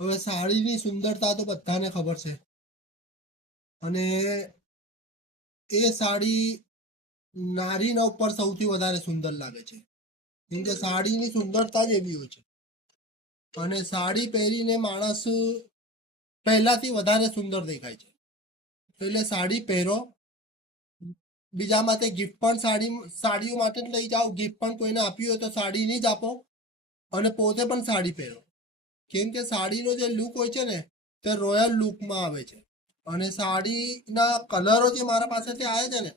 હવે સાડીની સુંદરતા તો બધાને ખબર છે અને એ સાડી નારીના ઉપર સૌથી વધારે સુંદર લાગે છે. કેમ કે સાડીની સુંદરતા જ એવી હોય છે અને સાડી પહેરીને માણસ પહેલાથી વધારે સુંદર દેખાય છે. એટલે સાડી પહેરો. બીજા માટે ગિફ્ટ પણ સાડીઓ માટે જ લઈ જાઓ. ગિફ્ટ પણ કોઈને આપી હોય તો સાડીની જ આપો અને પોતે પણ સાડી પહેરો. કેમ કે સાડીનો જે લુક હોય છે ને તે રોયલ લુકમાં આવે છે. અને સાડીના કલરો જે મારા પાસેથી આવ્યા છે ને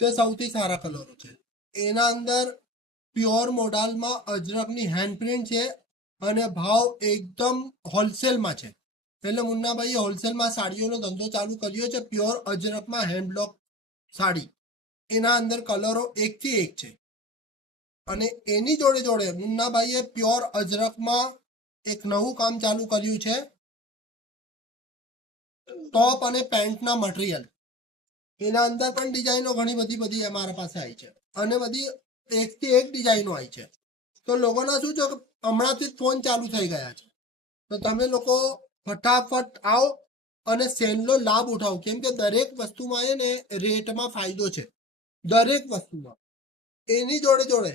તે સૌથી સારા કલરો છે. એના અંદર પ્યોર મોડાલમાં અજરકની હેન્ડપ્રિન્ટ છે અને ભાવ એકદમ હોલસેલમાં છે. એટલે મુન્નાભાઈએ હોલસેલમાં સાડીઓનો ધંધો ચાલુ કર્યો છે. પ્યોર અજરકમાં હેન્ડબ્લોક સાડી, એના અંદર કલરો એકથી એક છે. અને એની જોડે જોડે મુન્નાભાઈએ પ્યોર અજરકમાં એક નવું કામ ચાલુ કર્યું છે. ટોપ અને પેન્ટના મટીરિયલ, એના અંદર પણ ડિઝાઇનો ઘણી બધી બધી અમારા પાસે આવી છે અને બધી એકથી એક ડિઝાઇનો આવી છે. તો લોકોના શું છે કે હમણાંથી જ ફોન ચાલુ થઈ ગયા છે. તો તમે લોકો ફટાફટ આવો અને સેલનો લાભ ઉઠાવો. કેમ કે દરેક વસ્તુમાં છે ને રેટમાં ફાયદો છે, દરેક વસ્તુમાં. એની જોડે જોડે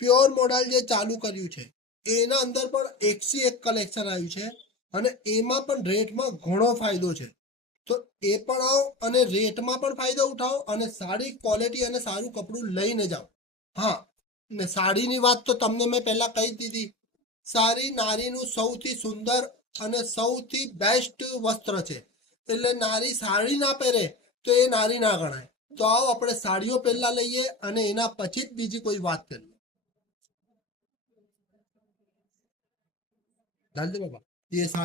પ્યોર મોડલ જે ચાલુ કર્યું છે એના અંદર પણ એકથી એક કલેક્શન આવ્યું છે અને એમાં પણ રેટમાં ઘણો ફાયદો છે. તો એ પણ આવો અને રેટમાં પણ ફાયદો ઉઠાવો અને સારી ક્વોલિટી અને સારું કપડું લઈને જાઓ. હા, ને સાડીની વાત તો તમને મેં પહેલા કહી દીધી. સાડી નારીનું સૌથી સુંદર અને સૌથી બેસ્ટ વસ્ત્ર છે. એટલે નારી સાડી ના પહેરે તો એ નારી ના ગણાય. તો આવો આપણે સાડીઓ પહેલા લઈએ અને એના પછી જ બીજી કોઈ વાત કરીએ. ચાલજો બાબા. એ સાડી